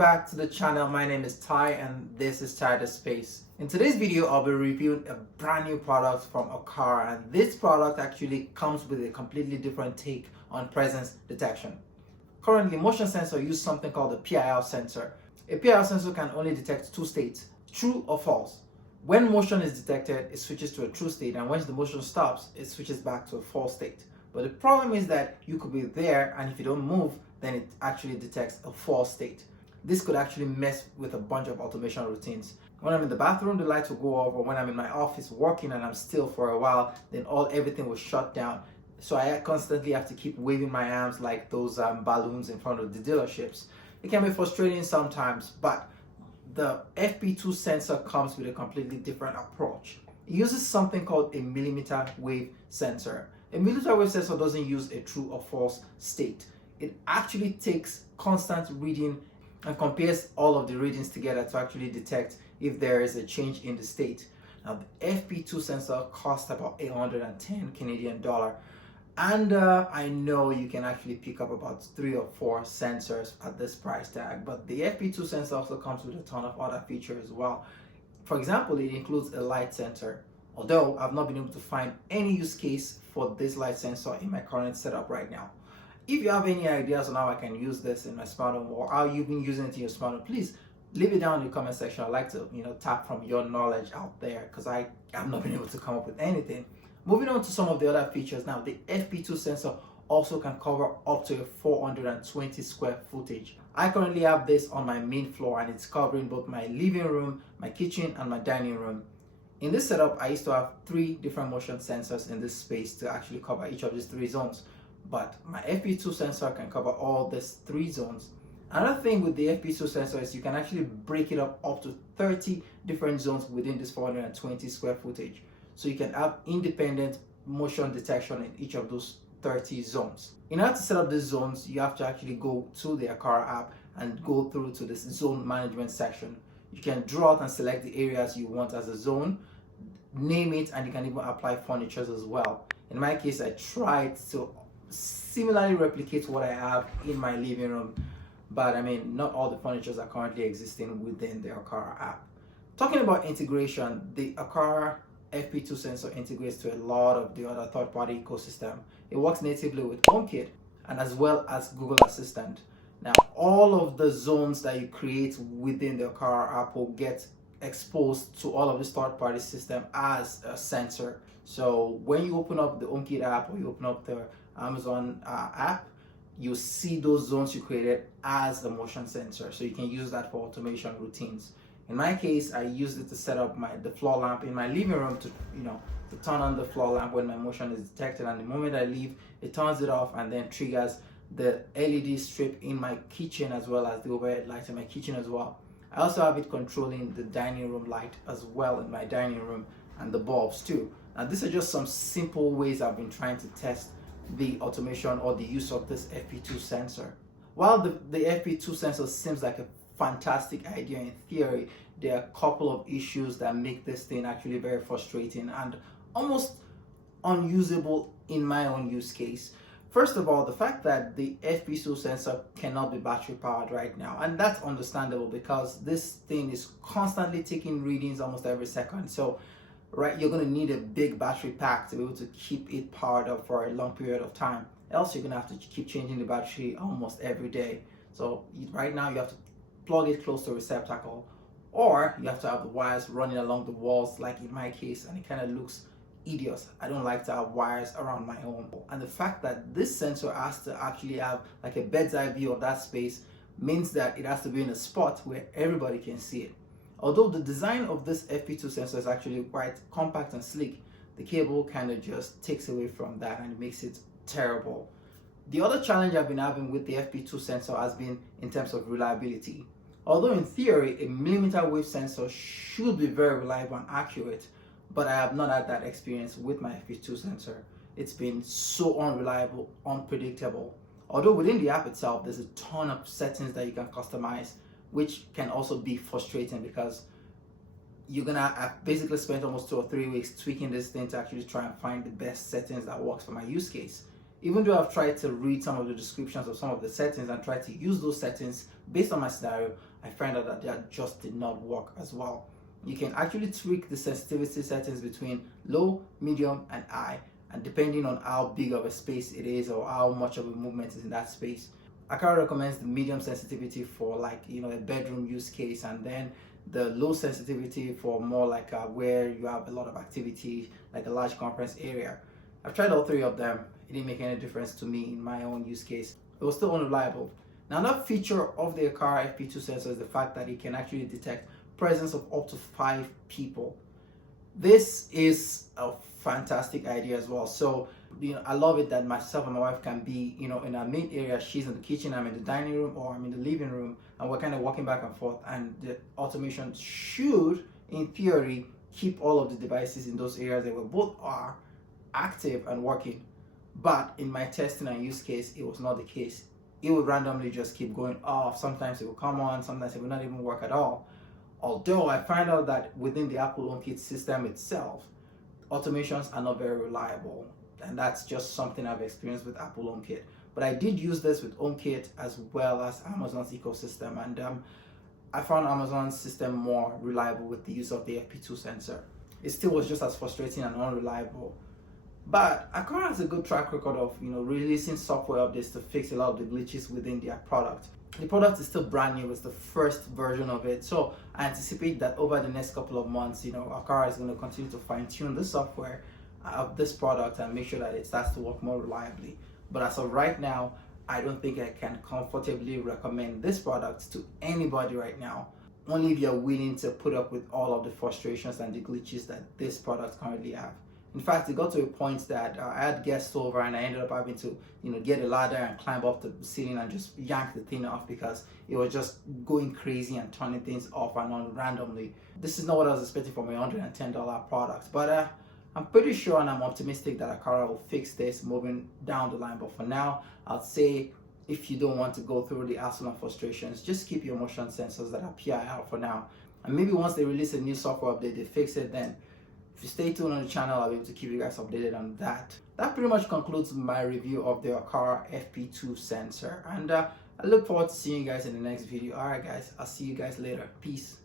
back to the channel. My name is Ty and this is Ty the Space. In today's video, I'll be reviewing a brand new product from Aqara, and this product actually comes with a completely different take on presence detection. Currently, motion sensor use something called a PIL sensor. A PIL sensor can only detect two states, true or false. When motion is detected, it switches to a true state, and once the motion stops, it switches back to a false state. But the problem is that you could be there, and if you don't move, then it actually detects a false state. This could actually mess with a bunch of automation routines. When I'm in the bathroom, the lights will go off, or when I'm in my office working and I'm still for a while, then everything will shut down. So I constantly have to keep waving my arms like those balloons in front of the dealerships. It can be frustrating sometimes, but the FP2 sensor comes with a completely different approach. It uses something called a millimeter wave sensor. A millimeter wave sensor doesn't use a true or false state. It actually takes constant reading and compares all of the readings together to actually detect if there is a change in the state. Now, the FP2 sensor costs about 810 Canadian dollar, and I know you can actually pick up about 3 or 4 sensors at this price tag, but the FP2 sensor also comes with a ton of other features as well. For example, it includes a light sensor, although I've not been able to find any use case for this light sensor in my current setup right now. If you have any ideas on how I can use this in my smart home, or how you've been using it in your smart home, please leave it down in the comment section. I'd like to, tap from your knowledge out there, because I have not been able to come up with anything. Moving on to some of the other features now, the FP2 sensor also can cover up to a 420 square footage. I currently have this on my main floor, and it's covering both my living room, my kitchen, and my dining room. In this setup, I used to have 3 different motion sensors in this space to actually cover each of these 3 zones. But my FP2 sensor can cover all these 3 zones. Another thing with the FP2 sensor is you can actually break it up to 30 different zones within this 420 square footage. So you can have independent motion detection in each of those 30 zones. In order to set up these zones, you have to actually go to the Aqara app and go through to this zone management section. You can draw out and select the areas you want as a zone, name it, and you can even apply furniture as well. In my case, I tried to similarly replicate what I have in my living room, but I mean, not all the furnitures are currently existing within the Aqara app. Talking about integration, the Aqara FP2 sensor integrates to a lot of the other third-party ecosystem. It works natively with HomeKit and as well as Google Assistant. Now, all of the zones that you create within the Aqara app will get exposed to all of this third-party system as a sensor. So when you open up the HomeKit app or you open up the Amazon app, you see those zones you created as the motion sensor, so you can use that for automation routines. In my case, I used it to set up the floor lamp in my living room to turn on the floor lamp when my motion is detected, and the moment I leave, it turns it off and then triggers the LED strip in my kitchen as well as the overhead light in my kitchen as well. I also have it controlling the dining room light as well in my dining room, and the bulbs too. Now, these are just some simple ways I've been trying to test the automation or the use of this FP2 sensor. While the FP2 sensor seems like a fantastic idea in theory, there are a couple of issues that make this thing actually very frustrating and almost unusable in my own use case. First of all, the fact that the FP2 sensor cannot be battery powered right now, and that's understandable because this thing is constantly taking readings almost every second. So you're going to need a big battery pack to be able to keep it powered up for a long period of time. Else you're going to have to keep changing the battery almost every day. So right now you have to plug it close to a receptacle, or you have to have the wires running along the walls like in my case, and it kind of looks idiot. I don't like to have wires around my home. And the fact that this sensor has to actually have like a bird's eye view of that space means that it has to be in a spot where everybody can see it. Although the design of this FP2 sensor is actually quite compact and sleek, the cable kind of just takes away from that and makes it terrible. The other challenge I've been having with the FP2 sensor has been in terms of reliability. Although in theory, a millimeter wave sensor should be very reliable and accurate, but I have not had that experience with my FP2 sensor. It's been so unreliable, unpredictable. Although within the app itself, there's a ton of settings that you can customize, which can also be frustrating because you're gonna basically spend almost 2 or 3 weeks tweaking this thing to actually try and find the best settings that works for my use case. Even though I've tried to read some of the descriptions of some of the settings and try to use those settings based on my scenario, I find out that that just did not work as well. You can actually tweak the sensitivity settings between low, medium, and high, and depending on how big of a space it is or how much of a movement is in that space. Aqara recommends the medium sensitivity for, like, a bedroom use case, and then the low sensitivity for more like where you have a lot of activity, like a large conference area. I've tried all three of them. It didn't make any difference to me in my own use case. It was still unreliable. Now, another feature of the Aqara FP2 sensor is the fact that it can actually detect presence of up to 5 people. This is a fantastic idea as well. So, I love it that myself and my wife can be, in our main area. She's in the kitchen, I'm in the dining room, or I'm in the living room, and we're kind of walking back and forth. And the automation should, in theory, keep all of the devices in those areas that we both are active and working. But in my testing and use case, it was not the case. It would randomly just keep going off. Sometimes it will come on, sometimes it will not even work at all. Although I find out that within the Apple HomeKit system itself, automations are not very reliable. And that's just something I've experienced with Apple HomeKit. But I did use this with HomeKit as well as Amazon's ecosystem. And I found Amazon's system more reliable with the use of the FP2 sensor. It still was just as frustrating and unreliable. But Aqara has a good track record of releasing software updates to fix a lot of the glitches within their product. The product is still brand new. It's the first version of it. So I anticipate that over the next couple of months, Aqara is going to continue to fine-tune the software of this product and make sure that it starts to work more reliably. But as of right now, I don't think I can comfortably recommend this product to anybody right now. Only if you're willing to put up with all of the frustrations and the glitches that this product currently have. In fact, it got to a point that I had guests over and I ended up having to, get a ladder and climb up the ceiling and just yank the thing off because it was just going crazy and turning things off and on randomly. This is not what I was expecting from a $110 product, but I'm pretty sure and I'm optimistic that Aqara will fix this moving down the line. But for now, I'd say if you don't want to go through the hassle and frustrations, just keep your motion sensors that are PI out for now. And maybe once they release a new software update, they fix it then. If you stay tuned on the channel, I'll be able to keep you guys updated on that. That pretty much concludes my review of the Aqara FP2 sensor. And I look forward to seeing you guys in the next video. Alright guys, I'll see you guys later. Peace.